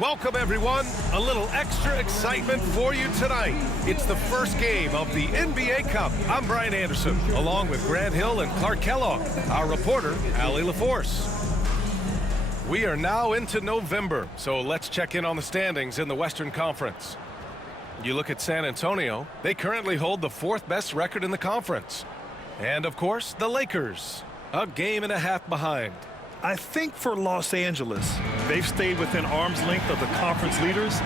Welcome, everyone. A little extra excitement for you tonight. It's the first game of the NBA Cup. I'm Brian Anderson, along with Grant Hill and Clark Kellogg, our reporter, Allie LaForce. We are now into November, so let's check in on the standings in the Western Conference. You look at San Antonio, they currently hold the 4th best record in the conference. And, of course, the Lakers, a game and a half behind. I think for Los Angeles, they've stayed within arm's length of the conference leaders.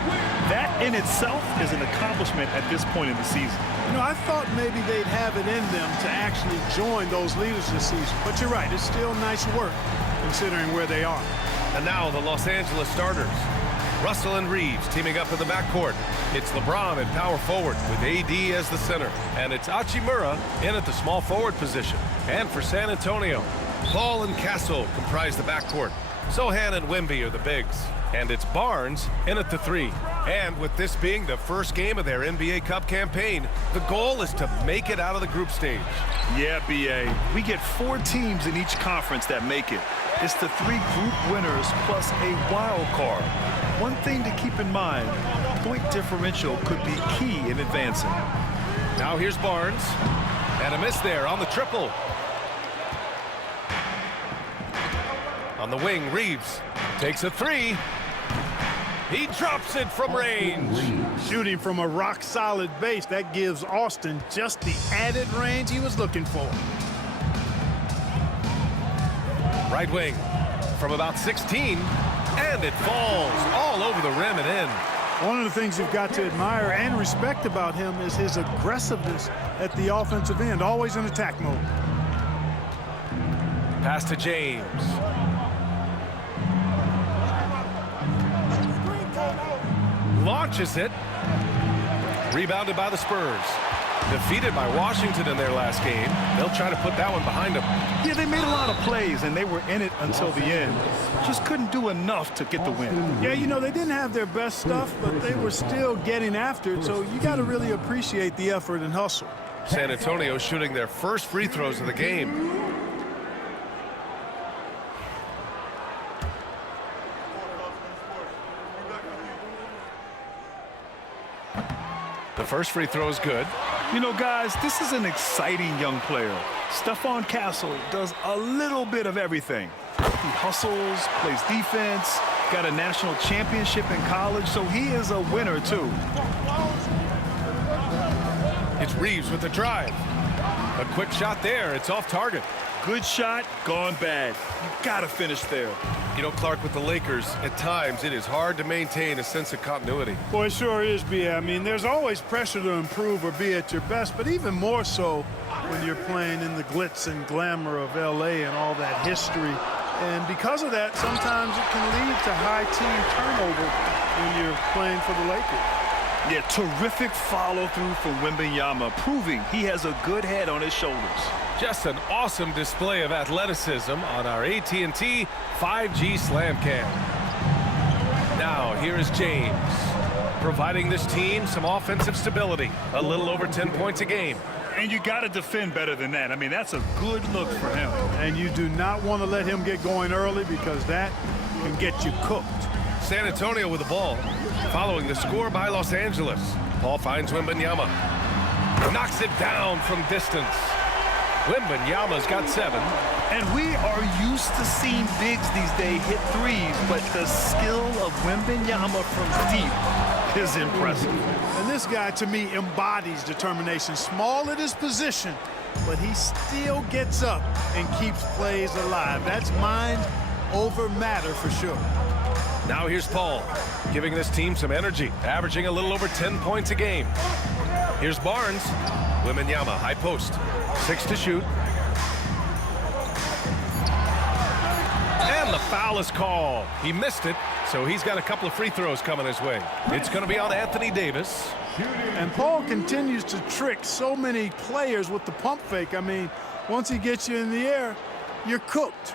That in itself is an accomplishment at this point in the season. You know, I thought maybe they'd have it in them to actually join those leaders this season. But you're right, it's still nice work considering where they are. And now the Los Angeles starters. Russell and Reeves teaming up in the backcourt. It's LeBron at power forward with AD as the center. And it's Hachimura in at the small forward position. And for San Antonio, Paul and Castle comprise the backcourt. Sohan and Wemby are the bigs. And it's Barnes in at the 3. And with this being the first game of their NBA Cup campaign, the goal is to make it out of the group stage. Yeah, B.A. We get 4 teams in each conference that make it. It's the 3 group winners plus a wild card. One thing to keep in mind, point differential could be key in advancing. Now here's Barnes. And a miss there on the triple. On the wing, Reeves takes a 3. He drops it from range. Shooting from a rock-solid base, that gives Austin just the added range he was looking for. Right wing from about 16, and it falls all over the rim and in. One of the things you've got to admire and respect about him is his aggressiveness at the offensive end, always in attack mode. Pass to James. Launches it. Rebounded by the Spurs. Defeated by Washington in their last game. They'll try to put that one behind them. Yeah, they made a lot of plays, and they were in it until the end. Just couldn't do enough to get the win. Yeah, you know, they didn't have their best stuff, but they were still getting after it, so you got to really appreciate the effort and hustle. San Antonio shooting their first free throws of the game. The first free throw is good. You know, guys, this is an exciting young player. Stephon Castle does a little bit of everything. He hustles, plays defense, got a national championship in college, so he is a winner, too. It's Reeves with the drive. A quick shot there. It's off target. Good shot, gone bad. You got to finish there. You know, Clark, with the Lakers, at times it is hard to maintain a sense of continuity. Boy, it sure is, B.A. I mean, there's always pressure to improve or be at your best, but even more so when you're playing in the glitz and glamour of L.A. and all that history. And because of that, sometimes it can lead to high team turnover when you're playing for the Lakers. Yeah, terrific follow-through from Wembanyama, proving he has a good head on his shoulders. Just an awesome display of athleticism on our AT&T 5G Slam Cam. Now, here is James, providing this team some offensive stability. A little over 10 points a game. And you got to defend better than that. I mean, that's a good look for him. And you do not want to let him get going early because that can get you cooked. San Antonio with the ball, following the score by Los Angeles. Paul finds Wembanyama. Knocks it down from distance. Wembanyama's got 7. And we are used to seeing bigs these days hit threes, but the skill of Wembanyama from deep is impressive. And this guy, to me, embodies determination. Small at his position, but he still gets up and keeps plays alive. That's mind over matter for sure. Now here's Paul, giving this team some energy, averaging a little over 10 points a game. Here's Barnes. Wembanyama, high post. 6 to shoot. And the foul is called. He missed it, so he's got a couple of free throws coming his way. It's going to be on Anthony Davis. And Paul continues to trick so many players with the pump fake. I mean, once he gets you in the air, you're cooked.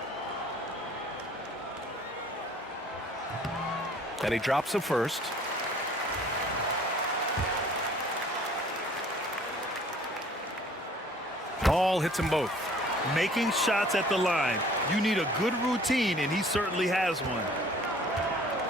And he drops the first. Paul hits them both. Making shots at the line. You need a good routine, and he certainly has one.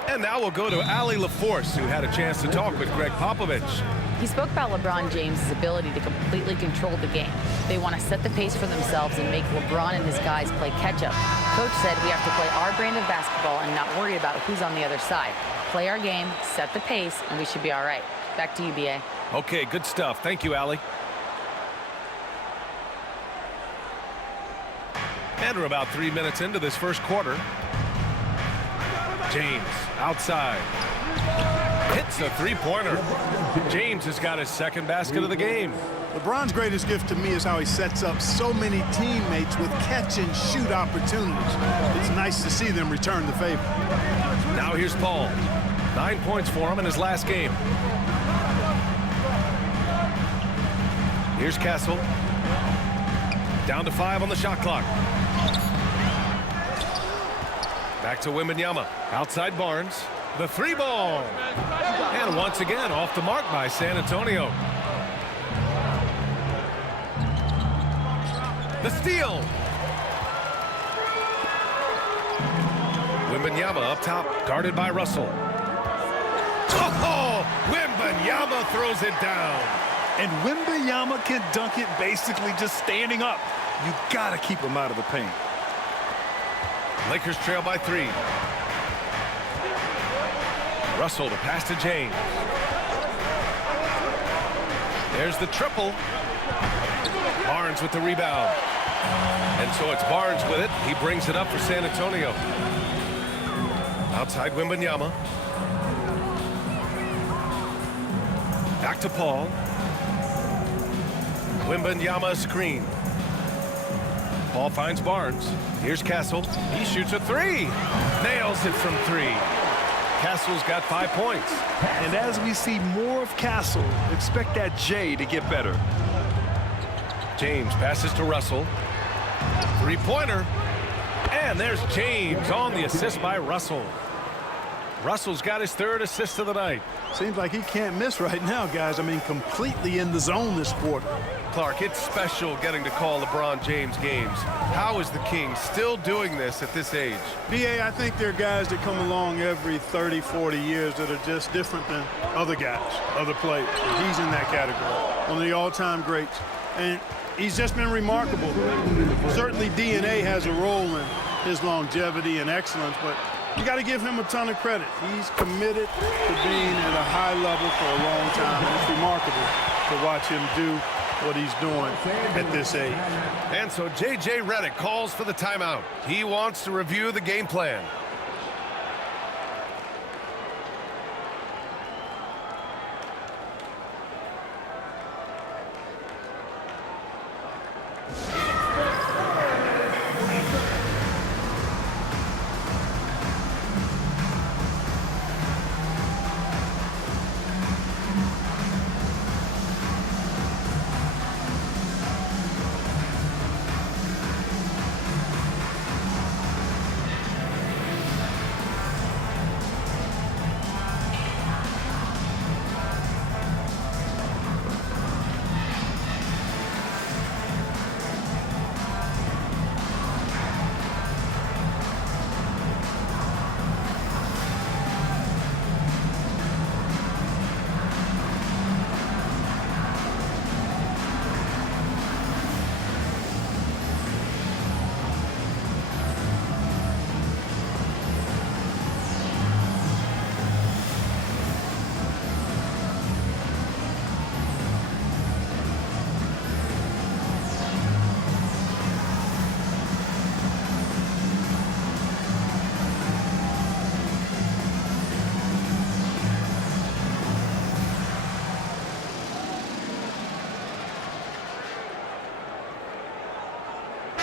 And now we'll go to Allie LaForce, who had a chance to talk with Greg Popovich. He spoke about LeBron James' ability to completely control the game. They want to set the pace for themselves and make LeBron and his guys play catch-up. Coach said we have to play our brand of basketball and not worry about who's on the other side. Play our game, set the pace, and we should be all right. Back to you, B.A. Okay, good stuff. Thank you, Allie. And we're about 3 minutes into this first quarter. James outside. Hits a three-pointer. James has got his second basket of the game. LeBron's greatest gift to me is how he sets up so many teammates with catch-and-shoot opportunities. It's nice to see them return the favor. Now here's Paul. 9 points for him in his last game. Here's Castle. Down to 5 on the shot clock. Back to Wembanyama. Outside Barnes. The three ball. And once again off the mark by San Antonio. The steal. Wembanyama up top, guarded by Russell. Oh, Wembanyama throws it down. And Wembanyama can dunk it basically just standing up. You gotta keep him out of the paint. Lakers trail by 3. Russell to pass to James. There's the triple. Barnes with the rebound. And so it's Barnes with it. He brings it up for San Antonio. Outside Wembanyama. Back to Paul. Wembanyama screen. Paul finds Barnes. Here's Castle. He shoots a 3. Nails it from 3. Castle's got 5 points. And as we see more of Castle, expect that J to get better. James passes to Russell. Three-pointer. And there's James on the assist by Russell. Russell's got his 3rd assist of the night. Seems like he can't miss right now, guys. I mean, completely in the zone this quarter. Clark, it's special getting to call LeBron James games. How is the King still doing this at this age? B.A., I think there are guys that come along every 30, 40 years that are just different than other guys, other players. And he's in that category, one of the all-time greats. And he's just been remarkable. Certainly DNA has a role in his longevity and excellence, but you got to give him a ton of credit. He's committed to being at a high level for a long time, and it's remarkable to watch him do what he's doing at this age. And so J.J. Redick calls for the timeout. He wants to review the game plan.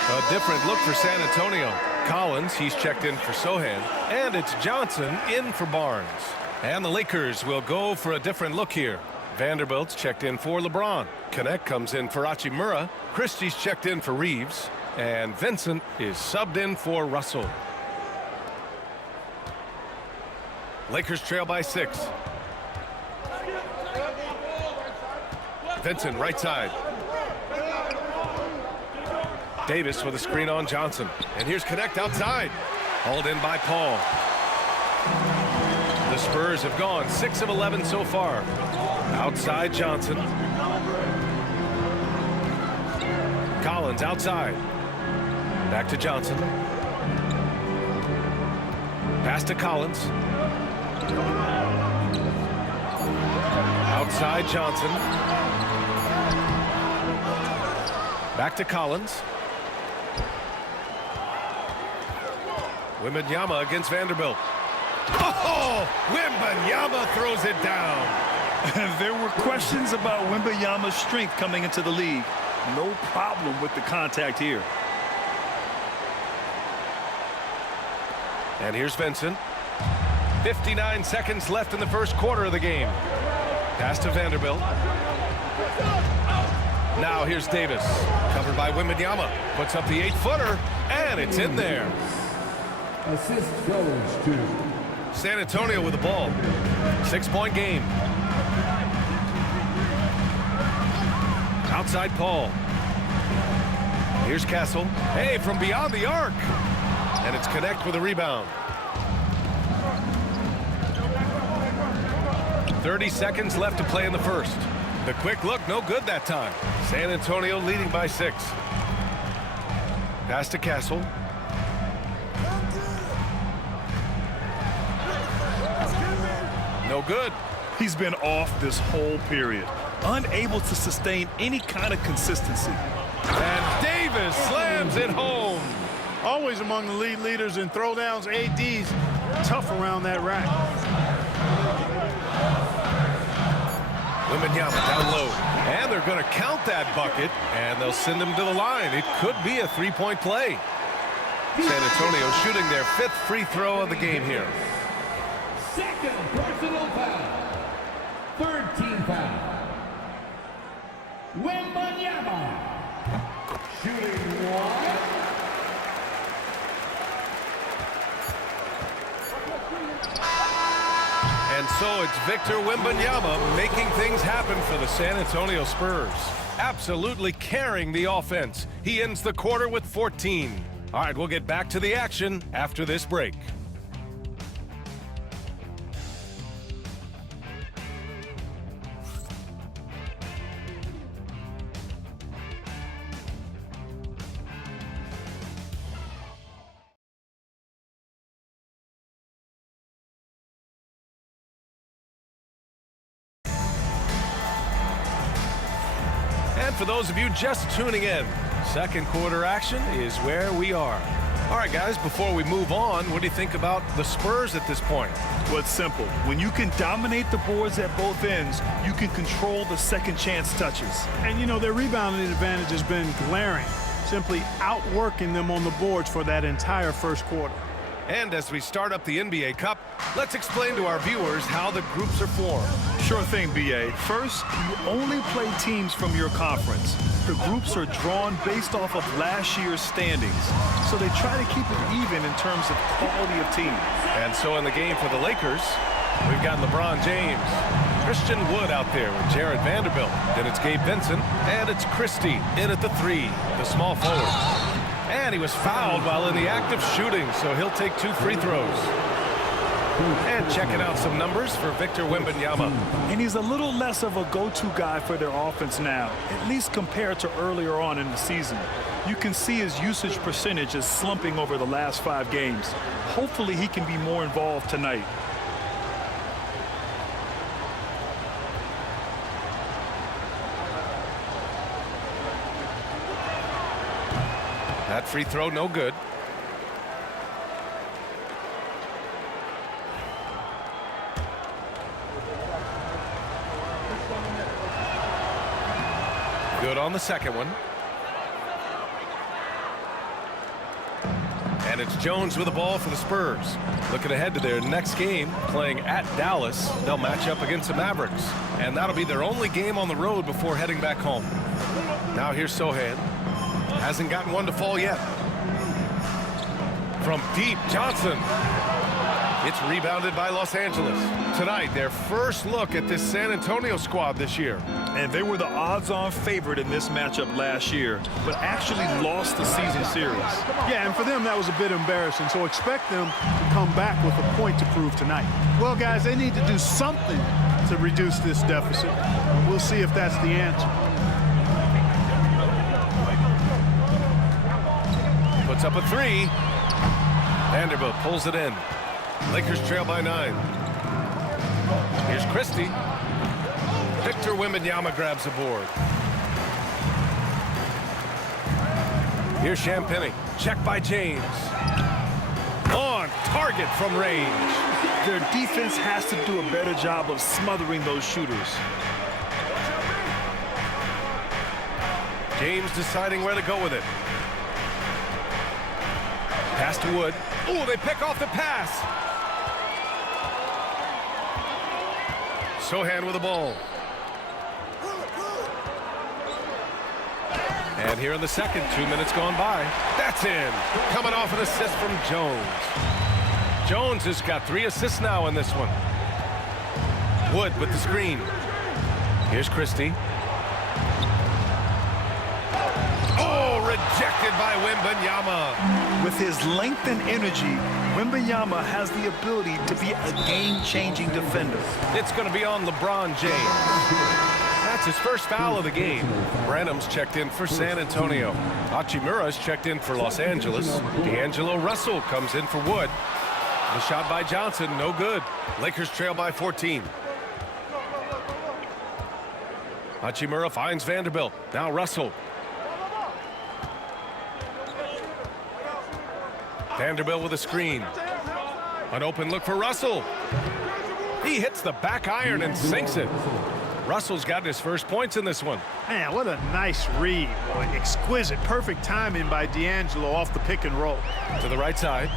A different look for San Antonio. Collins, he's checked in for Sohan. And it's Johnson in for Barnes. And the Lakers will go for a different look here. Vanderbilt's checked in for LeBron. Connect comes in for Hachimura. Christie's checked in for Reeves. And Vincent is subbed in for Russell. Lakers trail by 6. Vincent right side. Davis with a screen on Johnson. And here's Connect outside. Hauled in by Paul. The Spurs have gone 6 of 11 so far. Outside Johnson. Collins outside. Back to Johnson. Pass to Collins. Outside Johnson. Back to Collins. Wembanyama against Vanderbilt. Oh! Wembanyama throws it down. There were questions about Wembanyama's strength coming into the league. No problem with the contact here. And here's Vincent. 59 seconds left in the first quarter of the game. Pass to Vanderbilt. Now here's Davis. Covered by Wembanyama. Puts up the 8-footer, and it's in there. Assist goes to San Antonio with the ball. 6-point game. Outside Paul. Here's Castle. Hey, from beyond the arc. And it's Connect with a rebound. 30 seconds left to play in the first. The quick look, no good that time. San Antonio leading by 6. Pass to Castle. No good. He's been off this whole period, unable to sustain any kind of consistency. And Davis slams it home. Always among the lead leaders in throwdowns. AD's tough around that rack. Wembanyama down low. And they're going to count that bucket, and they'll send him to the line. It could be a 3-point play. San Antonio shooting their 5th free throw of the game here. second personal foul. 13 foul. Wembanyama. Shooting 1. And so it's Victor Wembanyama making things happen for the San Antonio Spurs. Absolutely carrying the offense. He ends the quarter with 14. All right, we'll get back to the action after this break. And for those of you just tuning in, second quarter action is where we are. All right, guys, before we move on, what do you think about the Spurs at this point? Well, it's simple. When you can dominate the boards at both ends, you can control the second chance touches. And, you know, their rebounding advantage has been glaring, simply outworking them on the boards for that entire first quarter. And as we start up the NBA Cup, let's explain to our viewers how the groups are formed. Sure thing, B.A. First, you only play teams from your conference. The groups are drawn based off of last year's standings, so they try to keep it even in terms of quality of team. And so in the game for the Lakers, we've got LeBron James, Christian Wood out there with Jared Vanderbilt. Then it's Gabe Vincent, and it's Christie in at the 3, the small forward. And he was fouled while in the act of shooting, so he'll take 2 free throws. And checking out some numbers for Victor Wembanyama. And he's a little less of a go-to guy for their offense now, at least compared to earlier on in the season. You can see his usage percentage is slumping over the last 5 games. Hopefully he can be more involved tonight. That free throw, no good. Good on the second one. And it's Jones with the ball for the Spurs. Looking ahead to their next game, playing at Dallas. They'll match up against the Mavericks. And that'll be their only game on the road before heading back home. Now here's Sohan. Hasn't gotten one to fall yet. From deep, Johnson. It's rebounded by Los Angeles. Tonight, their first look at this San Antonio squad this year. And they were the odds-on favorite in this matchup last year, but actually lost the season series. Yeah, and for them, that was a bit embarrassing. So expect them to come back with a point to prove tonight. Well, guys, they need to do something to reduce this deficit. We'll see if that's the answer. Puts up a three. Vanderbilt pulls it in. Lakers trail by 9. Here's Christie. VICTORWEMBANYAMA grabs the board. Here's Champagny. Check by James. On target from range. Their defense has to do a better job of smothering those shooters. James deciding where to go with it. Pass to Wood. Oh, they pick off the pass. Sohan with the ball. And here in the second, 2 minutes gone by. That's in. Coming off an assist from Jones. Jones has got 3 assists now in this one. Wood with the screen. Here's Christie. Oh, rejected by Wembanyama. With his length and energy, Wembanyama has the ability to be a game-changing defender. It's going to be on LeBron James. That's his first foul of the game. Branham's checked in for San Antonio. Hachimura's checked in for Los Angeles. D'Angelo Russell comes in for Wood. The shot by Johnson, no good. Lakers trail by 14. Hachimura finds Vanderbilt. Now Russell. Vanderbilt with a screen. An open look for Russell. He hits the back iron and sinks it. Russell's gotten his first points in this one. Man, what a nice read, boy. Exquisite, perfect timing by D'Angelo off the pick and roll. To the right side.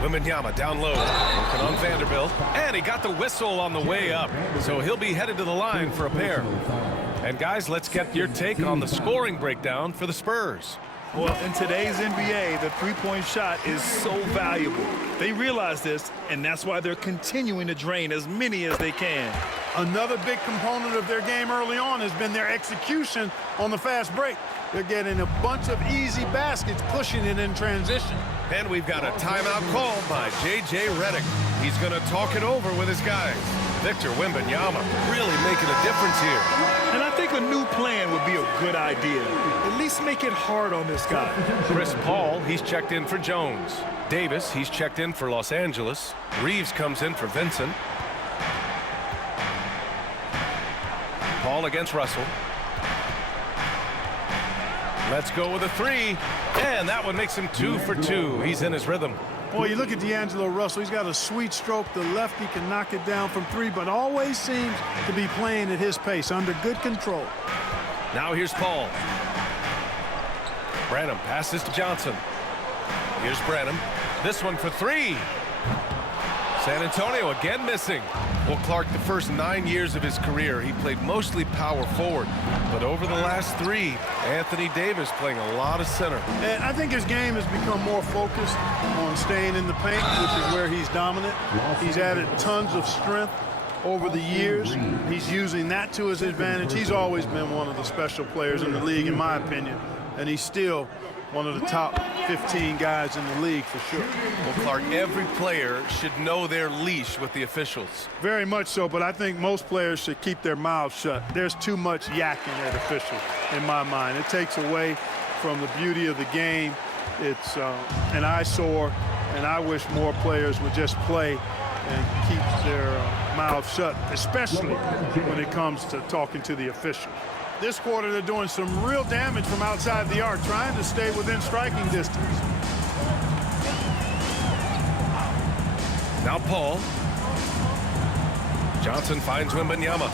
Wembanyama down low, working on Vanderbilt. And he got the whistle on the way up. So he'll be headed to the line for a pair. And guys, let's get your take on the scoring breakdown for the Spurs. Well, in today's NBA, the three-point shot is so valuable. They realize this, and that's why they're continuing to drain as many as they can. Another big component of their game early on has been their execution on the fast break. They're getting a bunch of easy baskets, pushing it in transition. And we've got a timeout called by J.J. Redick. He's going to talk it over with his guys. Victor Wembanyama really making a difference here. And I think a new plan would be a good idea. At least make it hard on this guy. Chris Paul, he's checked in for Jones. Davis, he's checked in for Los Angeles. Reeves comes in for Vincent. Paul against Russell. Let's go with a three. And that one makes him 2 for 2. He's in his rhythm. Boy, you look at D'Angelo Russell, he's got a sweet stroke. The lefty can knock it down from 3, but always seems to be playing at his pace, under good control. Now here's Paul. Branham passes to Johnson. Here's Branham. This one for 3. San Antonio again missing. Well, Clark, the first 9 years of his career, he played mostly power forward. But over the last 3, Anthony Davis playing a lot of center. And I think his game has become more focused on staying in the paint, which is where he's dominant. He's added tons of strength over the years. He's using that to his advantage. He's always been one of the special players in the league, in my opinion. And he's still one of the top 15 guys in the league for sure. Well, Clark, every player should know their leash with the officials. Very much so, but I think most players should keep their mouths shut. There's too much yakking at officials, in my mind. It takes away from the beauty of the game. It's an eyesore, and I wish more players would just play and keep their mouths shut, especially when it comes to talking to the official. This quarter, they're doing some real damage from outside the arc, trying to stay within striking distance. Now Paul. Johnson finds Wembanyama.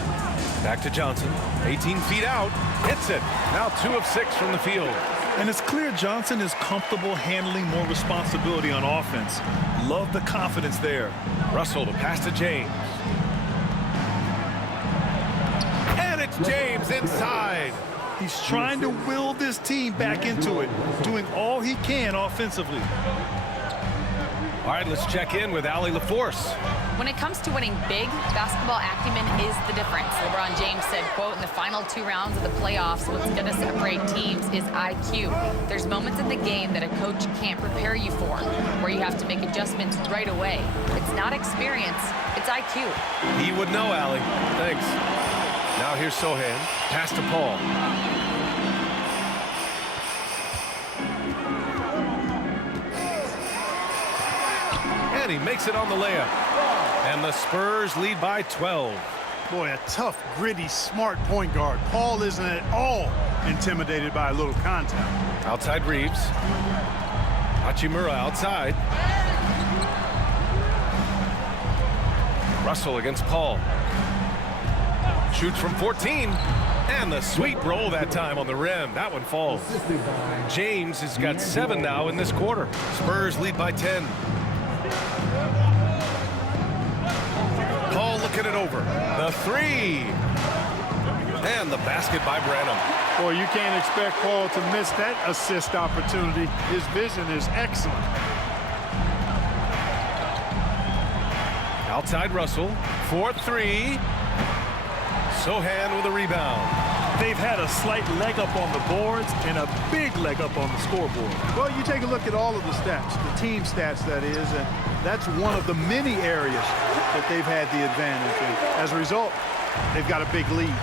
Back to Johnson. 18 feet out. Hits it. Now 2 of 6 from the field. And it's clear Johnson is comfortable handling more responsibility on offense. Love the confidence there. Russell to pass to James. James inside. He's trying to will this team back into it, doing all he can offensively. All right, let's check in with Allie LaForce. When it comes to winning big, basketball acumen is the difference. LeBron James said, quote, in the final 2 rounds of the playoffs, what's going to separate teams is IQ. There's moments in the game that a coach can't prepare you for, where you have to make adjustments right away. It's not experience, it's IQ. He would know, Allie. Thanks. Now here's Sohan. Pass to Paul. And he makes it on the layup. And the Spurs lead by 12. Boy, a tough, gritty, smart point guard. Paul isn't at all intimidated by a little contact. Outside Reeves. Hachimura outside. Russell against Paul. Shoots from 14. And the sweet roll that time on the rim. That one falls. James has got 7 now in this quarter. Spurs lead by 10. Paul looking it over. The 3. And the basket by Branham. Boy, you can't expect Paul to miss that assist opportunity. His vision is excellent. Outside Russell. 4-3. Sohan with a rebound. They've had a slight leg up on the boards and a big leg up on the scoreboard. Well, you take a look at all of the stats, the team stats, that is, and that's one of the many areas that they've had the advantage. And as a result, they've got a big lead.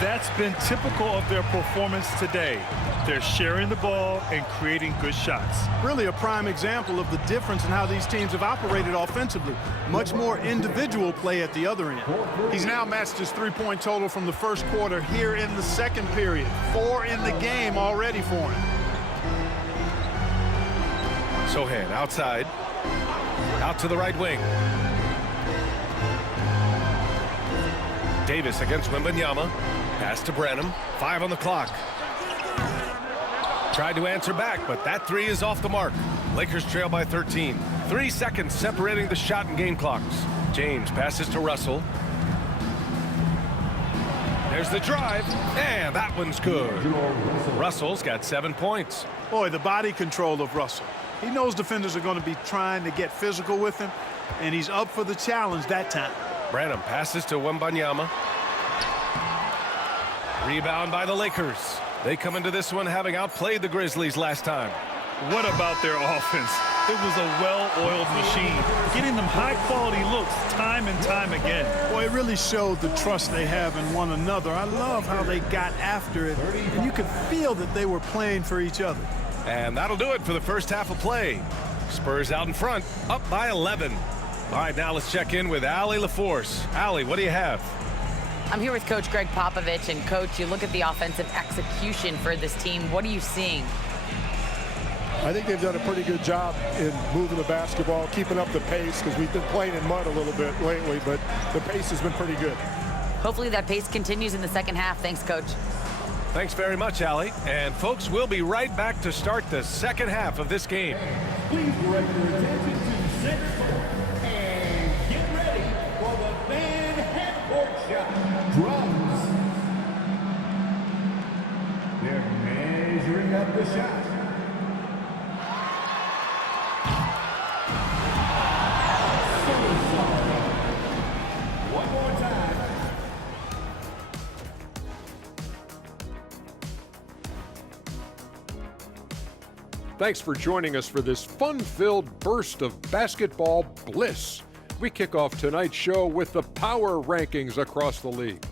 That's been typical of their performance today. They're sharing the ball and creating good shots. Really a prime example of the difference in how these teams have operated offensively. Much more individual play at the other end. He's now matched his 3-point total from the first quarter here in the second period. 4 in the game already for him. Sohan outside. Out to the right wing. Davis against Wembanyama. Pass to Branham. 5 on the clock. Tried to answer back, but that 3 is off the mark. Lakers trail by 13. 3 seconds separating the shot and game clocks. James passes to Russell. There's the drive, and that one's good. Russell's got 7 points. Boy, the body control of Russell. He knows defenders are going to be trying to get physical with him, and he's up for the challenge that time. Branham passes to Wembanyama. Rebound by the Lakers. They come into this one having outplayed the Grizzlies last time. What about their offense? It was a well-oiled machine, getting them high-quality looks time and time again. Boy, it really showed the trust they have in one another. I love how they got after it, and you could feel that they were playing for each other. And that'll do it for the first half of play. Spurs out in front, up by 11. All right, now let's check in with Allie LaForce. Allie, what do you have? I'm here with Coach Greg Popovich, and Coach, you look at the offensive execution for this team. What are you seeing? I think they've done a pretty good job in moving the basketball, keeping up the pace, because we've been playing in mud a little bit lately, but the pace has been pretty good. Hopefully that pace continues in the second half. Thanks, Coach. Thanks very much, Allie. And folks, we'll be right back to start the second half of this game. Please direct your attention to center court and get ready for the fan half-court shot. Drums. They're measuring up the shot. One more time. Thanks for joining us for this fun-filled burst of basketball bliss. We kick off tonight's show with the power rankings across the league.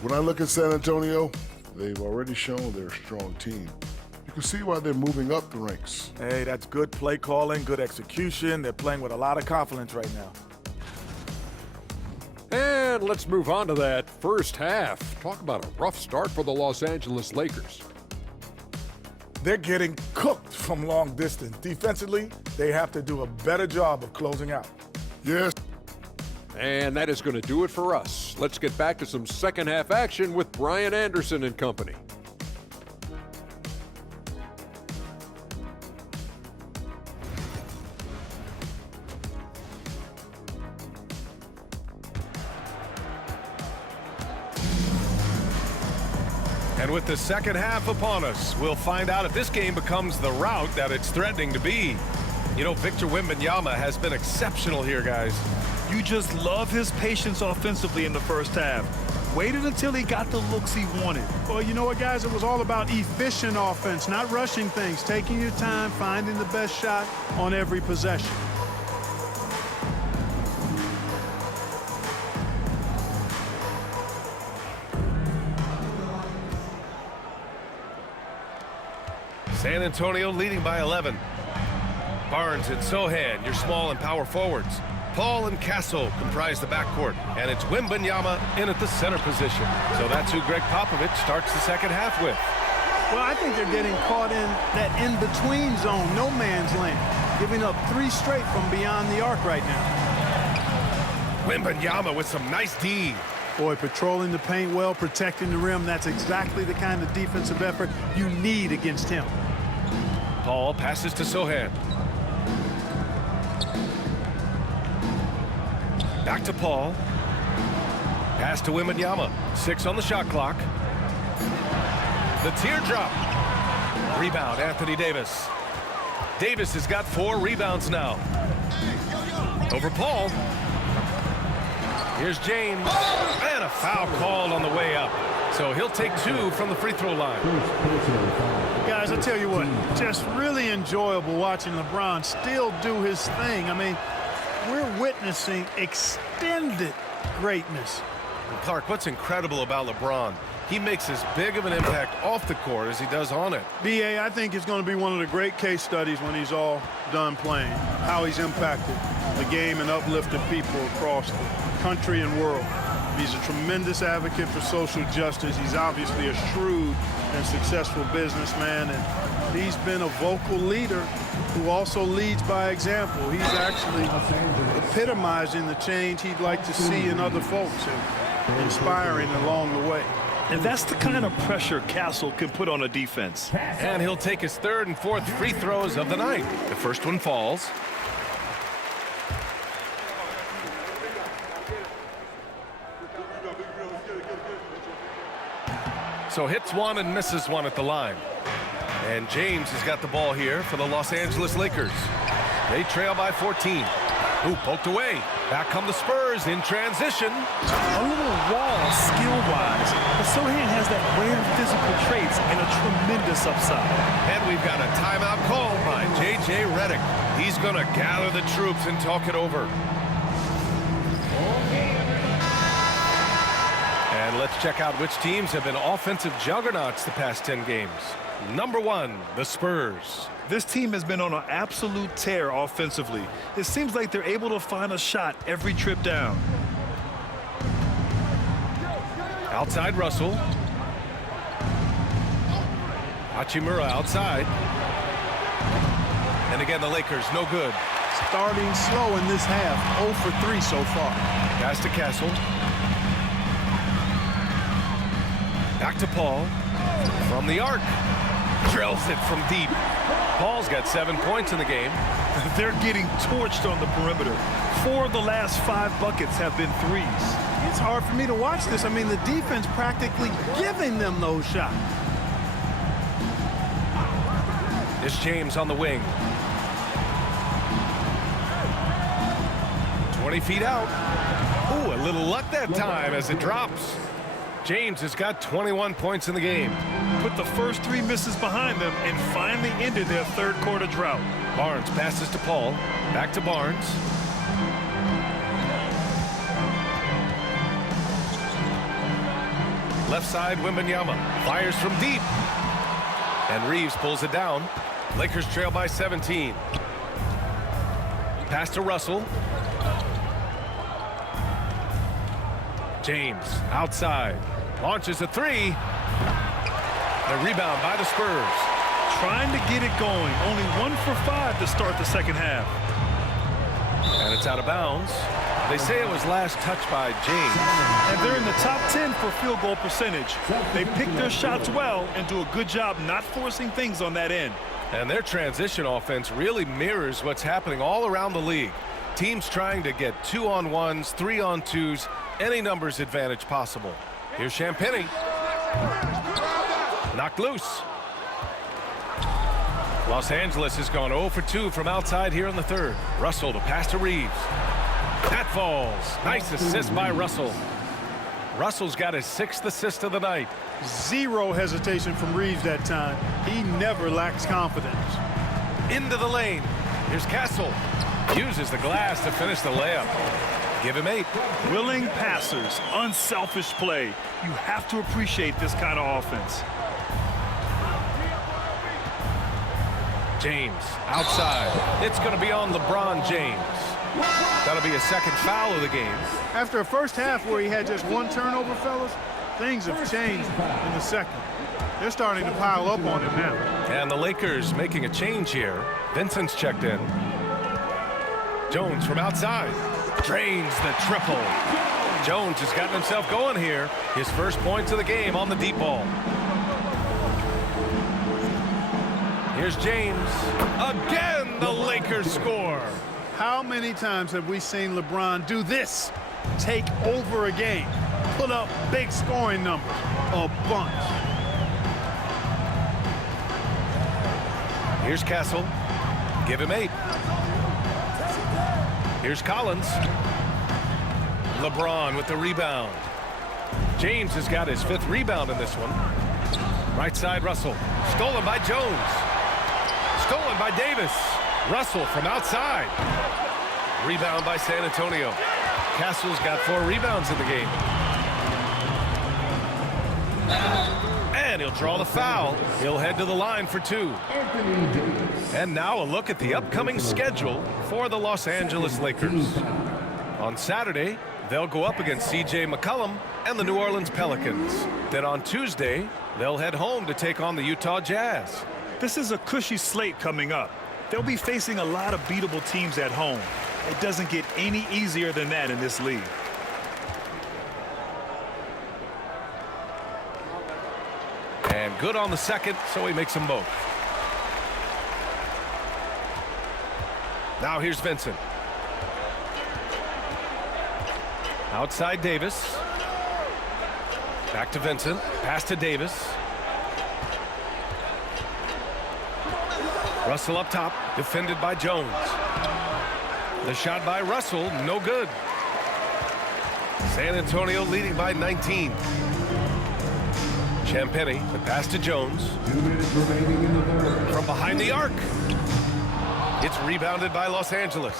When I look at San Antonio, they've already shown they're a strong team. You can see why they're moving up the ranks. Hey, that's good play calling, good execution. They're playing with a lot of confidence right now. And let's move on to that first half. Talk about a rough start for the Los Angeles Lakers. They're getting cooked from long distance. Defensively, they have to do a better job of closing out. Yes. And that is going to do it for us. Let's get back to some second half action with Brian Anderson and company. And with the second half upon us, we'll find out if this game becomes the rout that it's threatening to be. You know, VICTORWEMBANYAMA has been exceptional here, guys. You just love his patience offensively in the first half. Waited until he got the looks he wanted. Well, you know what, guys? It was all about efficient offense, not rushing things, taking your time, finding the best shot on every possession. San Antonio leading by 11. Barnes and Sohan, your small and power forwards. Paul and Castle comprise the backcourt, and it's Wembanyama in at the center position. So that's who Greg Popovich starts the second half with. Well, I think they're getting caught in that in-between zone, no man's land, giving up 3 straight from beyond the arc right now. Wembanyama with some nice D. Boy, patrolling the paint well, protecting the rim, that's exactly the kind of defensive effort you need against him. Paul passes to Sohan. Back to Paul. Pass to Wembanyama. 6 on the shot clock. The teardrop. Rebound, Anthony Davis. Davis has got 4 rebounds now. Over Paul. Here's James. And a foul called on the way up. So he'll take 2 from the free throw line. Guys, I tell you what, just really enjoyable watching LeBron still do his thing. I mean, we're witnessing extended greatness. And Clark, what's incredible about LeBron, he makes as big of an impact off the court as he does on it. B.A., I think it's going to be one of the great case studies when he's all done playing, how he's impacted the game and uplifted people across the country and world. He's a tremendous advocate for social justice. He's obviously a shrewd and successful businessman, and he's been a vocal leader who also leads by example. He's actually epitomizing the change he'd like to see in other folks and inspiring along the way. And that's the kind of pressure Castle can put on a defense. And he'll take his 3rd and 4th free throws of the night. The first one falls. So hits 1 and misses 1 at the line. And James has got the ball here for the Los Angeles Lakers. They trail by 14. Ooh, poked away. Back come the Spurs in transition. A little raw skill-wise, but Sohan has that rare physical traits and a tremendous upside. And we've got a timeout called by J.J. Redick. He's going to gather the troops and talk it over. And let's check out which teams have been offensive juggernauts the past 10 games. Number 1, the Spurs. This team has been on an absolute tear offensively. It seems like they're able to find a shot every trip down. Outside Russell. Hachimura outside. And again, the Lakers, no good. Starting slow in this half, 0 for 3 so far. Pass to Castle. Back to Paul. From the arc. Drills it from deep. Paul's got 7 points in the game. They're getting torched on the perimeter. 4 of the last 5 buckets have been threes. It's hard for me to watch this. I mean, the defense practically giving them those shots. It's James on the wing. 20 feet out. Ooh, a little luck that time as it drops. James has got 21 points in the game. Put the first 3 misses behind them and finally ended their 3rd quarter drought. Barnes passes to Paul. Back to Barnes. Left side, Wembanyama fires from deep. And Reeves pulls it down. Lakers trail by 17. Pass to Russell. James outside. Launches a 3. The rebound by the Spurs. Trying to get it going. Only 1 for 5 to start the second half. And it's out of bounds. They say it was last touched by James. And they're in the top 10 for field goal percentage. They pick their shots well and do a good job not forcing things on that end. And their transition offense really mirrors what's happening all around the league. Teams trying to get 2-on-1s, 3-on-2s, any numbers advantage possible. Here's Champagny. Knocked loose. Los Angeles has gone 0 for 2 from outside here in the third. Russell to pass to Reeves. That falls. Nice assist by Russell. Russell's got his 6th assist of the night. Zero hesitation from Reeves that time. He never lacks confidence. Into the lane. Here's Castle. Uses the glass to finish the layup. Give him 8. Willing passers, unselfish play. You have to appreciate this kind of offense. James outside. It's going to be on LeBron James. That'll be a second foul of the game. After a first half where he had just 1 turnover, fellas, things have changed in the second. They're starting to pile up on him now. And the Lakers making a change here. Vincent's checked in. Jones from outside. Drains the triple. Jones has gotten himself going here. His first points of the game on the deep ball. Here's James. Again, the Lakers score. How many times have we seen LeBron do this? Take over a game. Put up big scoring numbers. A bunch. Here's Castle. Give him 8. Here's Collins. LeBron with the rebound. James has got his 5th rebound in this one. Right side, Russell. Stolen by Jones. Stolen by Davis. Russell from outside. Rebound by San Antonio. Castle's got 4 rebounds in the game. And he'll draw the foul. He'll head to the line for 2. And now a look at the upcoming schedule for the Los Angeles Lakers. On Saturday, they'll go up against C.J. McCollum and the New Orleans Pelicans. Then on Tuesday, they'll head home to take on the Utah Jazz. This is a cushy slate coming up. They'll be facing a lot of beatable teams at home. It doesn't get any easier than that in this league. And good on the second, so he makes them both. Now here's Vincent. Outside Davis. Back to Vincent. Pass to Davis. Russell up top, defended by Jones. The shot by Russell, no good. San Antonio leading by 19. Champagny, the pass to Jones. From behind the arc. It's rebounded by Los Angeles.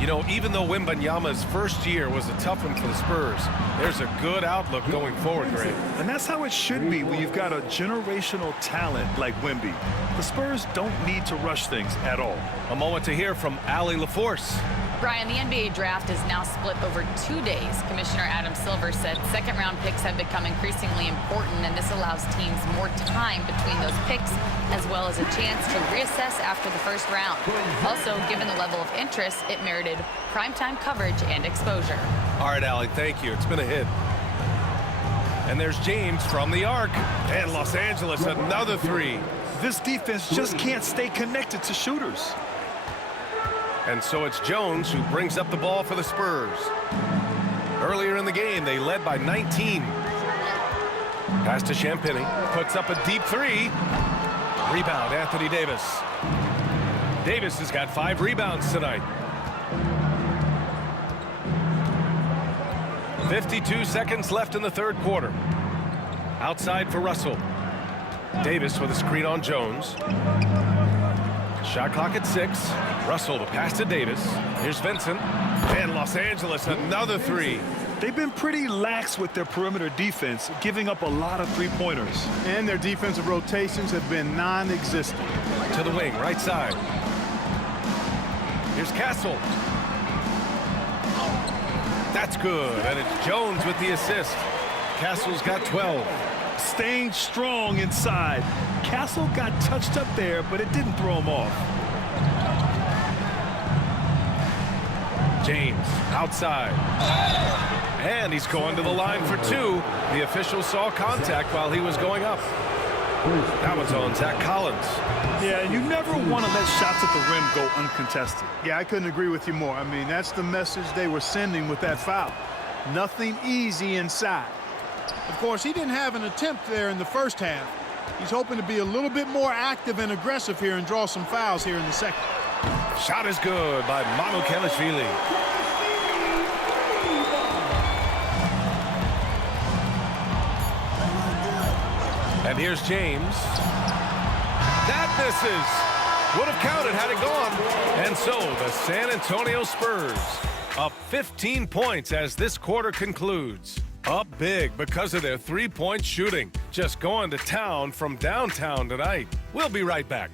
You know, even though Wembanyama's first year was a tough one for the Spurs, there's a good outlook going forward, Grant. And that's how it should be when you've got a generational talent like Wemby. The Spurs don't need to rush things at all. A moment to hear from Allie LaForce. Brian, the NBA draft is now split over 2 days. Commissioner Adam Silver said second-round picks have become increasingly important, and this allows teams more time between those picks, as well as a chance to reassess after the first round. Also, given the level of interest, it merited primetime coverage and exposure. All right, Allie, thank you. It's been a hit. And there's James from the arc. And Los Angeles, another 3. This defense just can't stay connected to shooters. And so it's Jones who brings up the ball for the Spurs. Earlier in the game, they led by 19. Pass to Champagny. Puts up a deep 3. Rebound, Anthony Davis. Davis has got 5 rebounds tonight. 52 seconds left in the third quarter. Outside for Russell. Davis with a screen on Jones. Shot clock at 6. Russell to pass to Davis. Here's Vincent. And Los Angeles, another 3. They've been pretty lax with their perimeter defense, giving up a lot of three-pointers. And their defensive rotations have been non-existent. To the wing, right side. Here's Castle. That's good, and it's Jones with the assist. Castle's got 12. Staying strong inside. Castle got touched up there, but it didn't throw him off. James outside. And he's going to the line for 2. The official saw contact while he was going up. That one's on Zach Collins. Yeah, and you never want to let shots at the rim go uncontested. Yeah, I couldn't agree with you more. I mean, that's the message they were sending with that foul. Nothing easy inside. Of course, he didn't have an attempt there in the first half, He's hoping to be a little bit more active and aggressive here and draw some fouls here in the second. Shot is good by Mamukelashvili. And here's James. That misses. Would have counted had it gone. And so the San Antonio Spurs up 15 points as this quarter concludes. Up big because of their three-point shooting. Just going to town from downtown tonight. We'll be right back.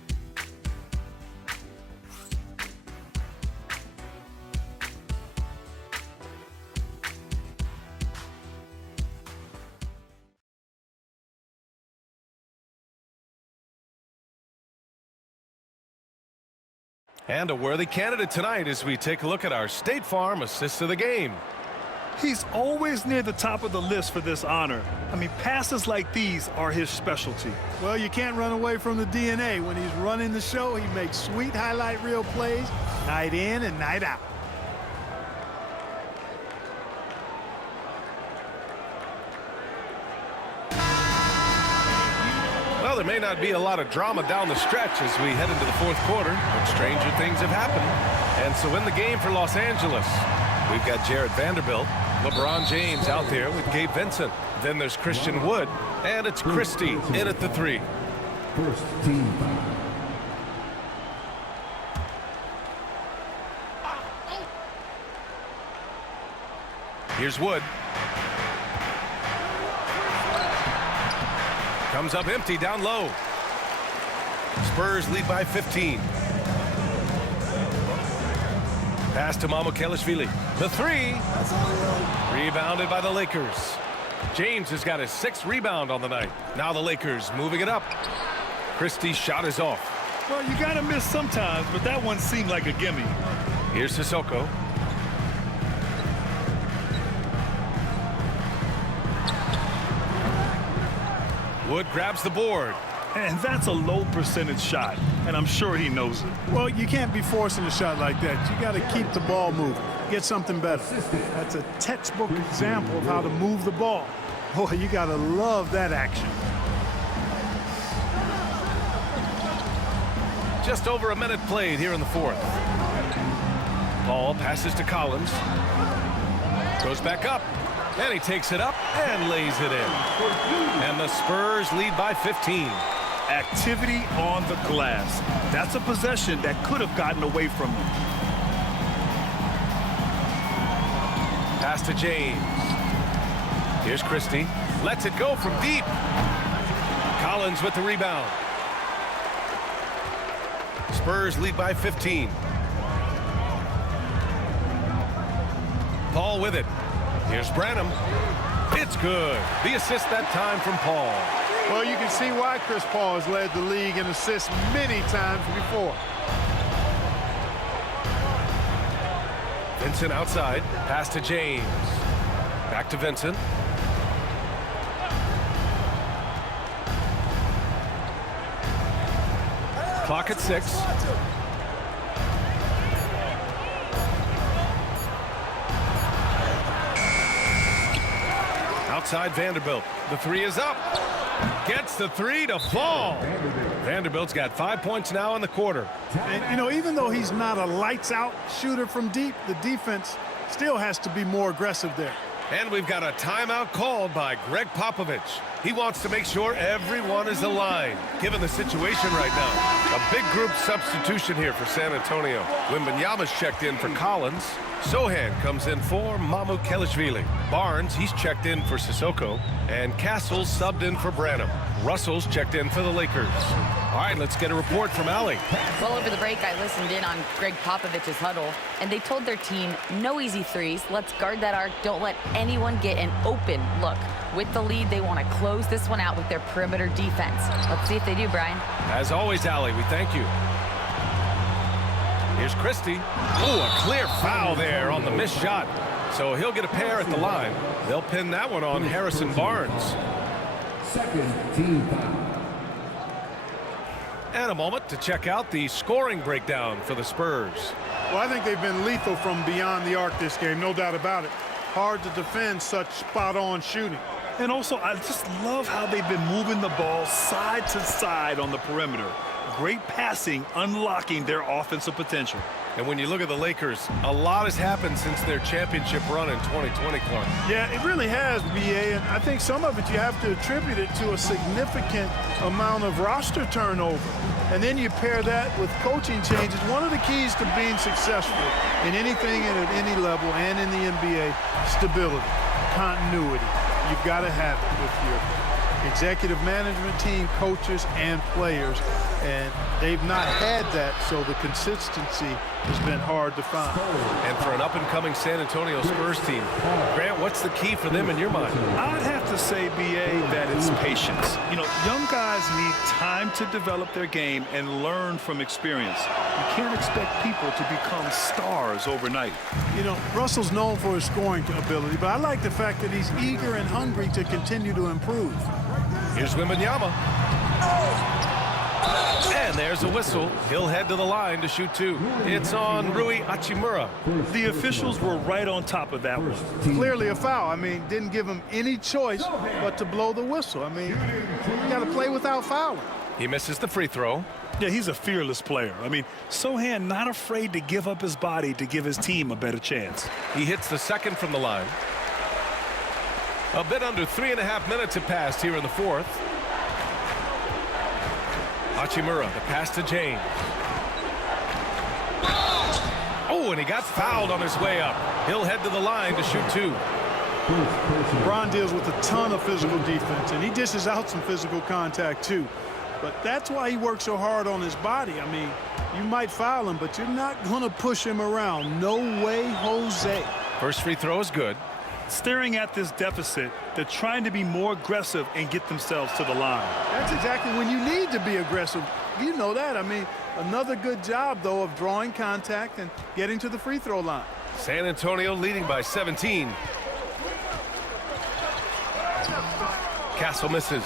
And a worthy candidate tonight as we take a look at our State Farm Assist of the Game. He's always near the top of the list for this honor. I mean, passes like these are his specialty. Well, you can't run away from the DNA. When he's running the show, he makes sweet highlight reel plays night in and night out. Well, there may not be a lot of drama down the stretch as we head into the fourth quarter, but stranger things have happened. And so in the game for Los Angeles, we've got Jared Vanderbilt, LeBron James out there with Gabe Vincent. Then there's Christian Wood, and it's Christie in at the three. First team foul. Here's Wood. Comes up empty down low. Spurs lead by 15. Pass to Mamukelashvili. The three. Rebounded by the Lakers. James has got his 6th rebound on the night. Now the Lakers moving it up. Christie's shot is off. Well, you got to miss sometimes, but that one seemed like a gimme. Here's Sissoko. Wood grabs the board. And that's a low percentage shot, and I'm sure he knows it. Well, you can't be forcing a shot like that. You got to keep the ball moving. Get something better. That's a textbook example of how to move the ball. Boy, you got to love that action. Just over a minute played here in the fourth. Ball passes to Collins. Goes back up. And he takes it up and lays it in. And the Spurs lead by 15. Activity on the glass. That's a possession that could have gotten away from them. Pass to James. Here's Christie. Lets it go from deep. Collins with the rebound. Spurs lead by 15. Paul with it. Here's Branham. It's good. The assist that time from Paul. Well, you can see why Chris Paul has led the league in assists many times before. Vincent outside. Pass to James. Back to Vincent. Clock at 6. Outside Vanderbilt. The three is up. Gets the three to fall. Vanderbilt's got 5 points now in the quarter. And, you know, even though he's not a lights-out shooter from deep, the defense still has to be more aggressive there. And we've got a timeout called by Greg Popovich. He wants to make sure everyone is aligned, given the situation right now. A big group substitution here for San Antonio. Wembanyama's checked in for Collins. Sohan comes in for Mamukelashvili. Barnes, he's checked in for Sissoko. And Castle's subbed in for Branham. Russell's checked in for the Lakers. All right, let's get a report from Allie. Well, over the break, I listened in on Greg Popovich's huddle, and they told their team, no easy threes. Let's guard that arc. Don't let anyone get an open look. With the lead, they want to close this one out with their perimeter defense. Let's see if they do, Brian. As always, Allie, we thank you. Here's Christie. Ooh, a clear foul there on the missed shot. So he'll get a pair at the line. They'll pin that one on Harrison Barnes. Second team foul. And a moment to check out the scoring breakdown for the Spurs. Well, I think they've been lethal from beyond the arc this game, no doubt about it. Hard to defend such spot-on shooting. And also, I just love how they've been moving the ball side to side on the perimeter. Great passing, unlocking their offensive potential. And when you look at the Lakers, a lot has happened since their championship run in 2020, Clark. Yeah, it really has, BA, and I think some of it you have to attribute it to a significant amount of roster turnover. And then you pair that with coaching changes. One of the keys to being successful in anything and at any level and in the NBA, stability, continuity. You've got to have it with your executive management team, coaches, and players. And they've not had that, so the consistency has been hard to find. And for an up-and-coming San Antonio Spurs team, Grant, what's the key for them in your mind? I'd have to say, BA, that it's patience. You know, young guys need time to develop their game and learn from experience. You can't expect people to become stars overnight. You know, Russell's known for his scoring ability, but I like the fact that he's eager and hungry to continue to improve. Here's Wembanyama. And there's a whistle. He'll head to the line to shoot two. It's on Rui Hachimura. The officials were right on top of that one. Clearly a foul. I mean, didn't give him any choice but to blow the whistle. I mean, you got to play without fouling. He misses the free throw. Yeah, he's a fearless player. I mean, Sohan not afraid to give up his body to give his team a better chance. He hits the second from the line. A bit under 3.5 minutes have passed here in the fourth. Hachimura, the pass to James. Oh, and he got fouled on his way up. He'll head to the line to shoot two. LeBron deals with a ton of physical defense, and he dishes out some physical contact too. But that's why he works so hard on his body. I mean, you might foul him, but you're not going to push him around. No way, Jose. First free throw is good. Staring at this deficit, they're trying to be more aggressive and get themselves to the line. That's exactly when you need to be aggressive. You know that. I mean, another good job, though, of drawing contact and getting to the free throw line. San Antonio leading by 17. Castle misses.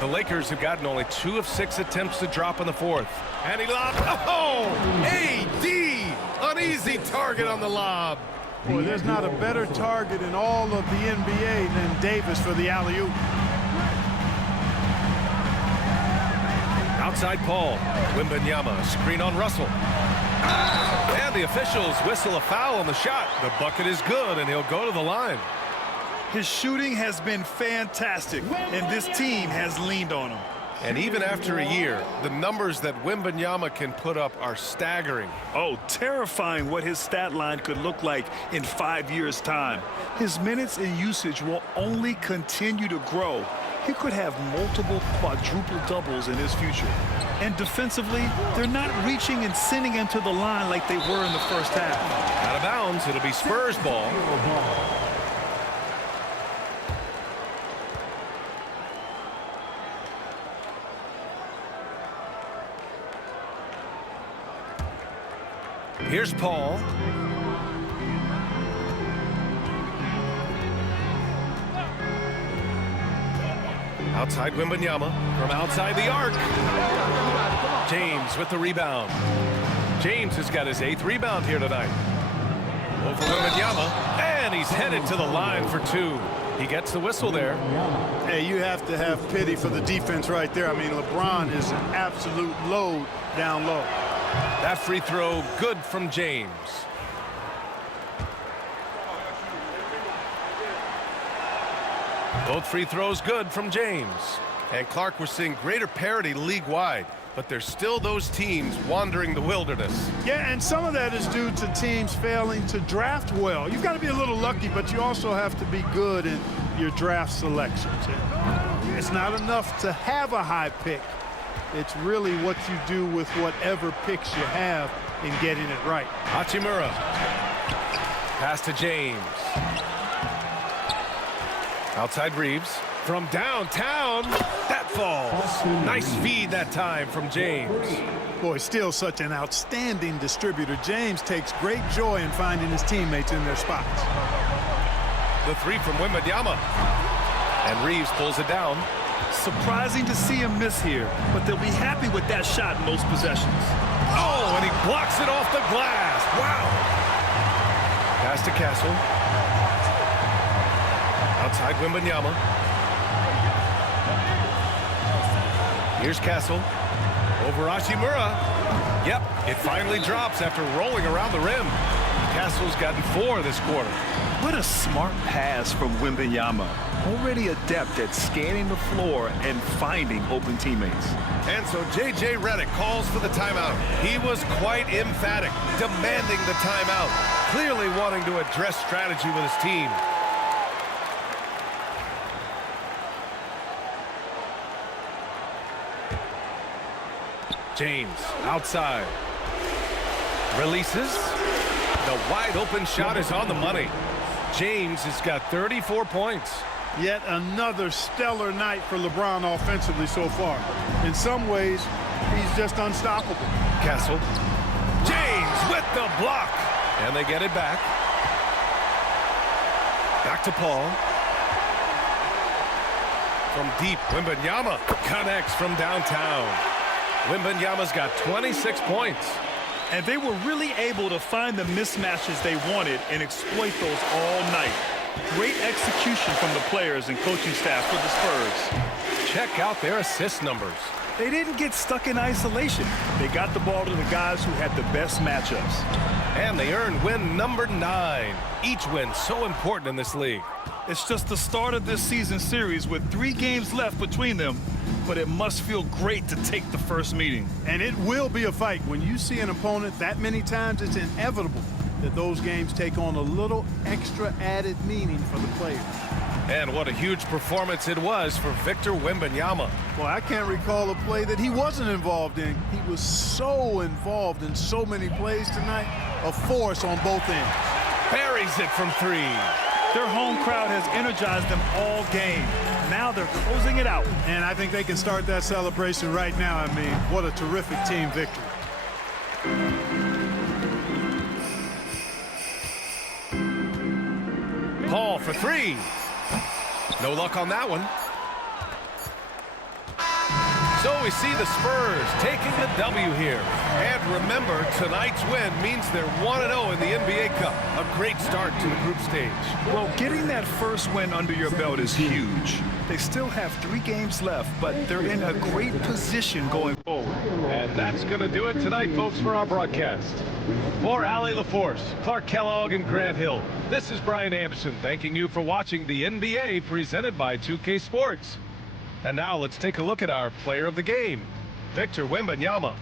The Lakers have gotten only 2 of 6 attempts to drop in the fourth. And he lobbed. Oh! AD! An easy target on the lob. Boy, there's not a better target in all of the NBA than Davis for the alley-oop. Outside Paul. Wembanyama, screen on Russell. And the officials whistle a foul on the shot. The bucket is good, and he'll go to the line. His shooting has been fantastic, and this team has leaned on him. And even after a year, the numbers that Wembanyama can put up are staggering. Oh, terrifying what his stat line could look like in 5 years' time. His minutes and usage will only continue to grow. He could have multiple quadruple doubles in his future. And defensively, they're not reaching and sending him to the line like they were in the first half. Out of bounds, it'll be Spurs ball. Here's Paul. Outside Wembanyama from outside the arc. James with the rebound. James has got his 8th rebound here tonight. Over Wembanyama, and he's headed to the line for 2. He gets the whistle there. Hey, you have to have pity for the defense right there. I mean, LeBron is an absolute load down low. That free throw good from James. Both free throws good from James. And Clark, we're seeing greater parity league-wide, but there's still those teams wandering the wilderness. Yeah, and some of that is due to teams failing to draft well. You've got to be a little lucky, but you also have to be good in your draft selections. It's not enough to have a high pick. It's really what you do with whatever picks you have in getting it right. Hachimura. Pass to James. Outside Reeves. From downtown. That falls. Nice feed that time from James. Boy, still such an outstanding distributor. James takes great joy in finding his teammates in their spots. The 3 from Wembanyama. And Reeves pulls it down. Surprising to see him miss here, but they'll be happy with that shot most possessions. Oh, and he blocks it off the glass. Wow. Pass to Castle. Outside Wembanyama. Here's Castle. Over Hachimura. Yep, it finally drops after rolling around the rim. Castle's gotten 4 this quarter. What a smart pass from Wembanyama. Already adept at scanning the floor and finding open teammates. And so J.J. Redick calls for the timeout. He was quite emphatic, demanding the timeout, clearly wanting to address strategy with his team. James outside. Releases. The wide open shot is on the money. James has got 34 points. Yet another stellar night for LeBron offensively so far. In some ways, he's just unstoppable. Castle. James with the block. And they get it back. Back to Paul. From deep, Wembanyama connects from downtown. Wembanyama's got 26 points. And they were really able to find the mismatches they wanted and exploit those all night. Great execution from the players and coaching staff for the Spurs. Check out their assist numbers. They didn't get stuck in isolation. They got the ball to the guys who had the best matchups. And they earned win number 9. Each win so important in this league. It's just the start of this season series with 3 games left between them, but it must feel great to take the first meeting. And it will be a fight. When you see an opponent that many times, it's inevitable that those games take on a little extra added meaning for the players. And what a huge performance it was for Victor Wembanyama. Well, I can't recall a play that he wasn't involved in. He was so involved in so many plays tonight, a force on both ends. Buries it from 3. Their home crowd has energized them all game. Now they're closing it out. And I think they can start that celebration right now. I mean, what a terrific team victory. Paul for 3. No luck on that one. So we see the Spurs taking the W here. And remember, tonight's win means they're 1-0 in the NBA Cup. A great start to the group stage. Well, getting that first win under your belt is huge. They still have 3 games left, but they're in a great position going forward. And that's going to do it tonight, folks, for our broadcast. For Ali LaForce, Clark Kellogg, and Grant Hill, this is Brian Anderson thanking you for watching the NBA presented by 2K Sports. And now let's take a look at our player of the game, Victor Wembanyama.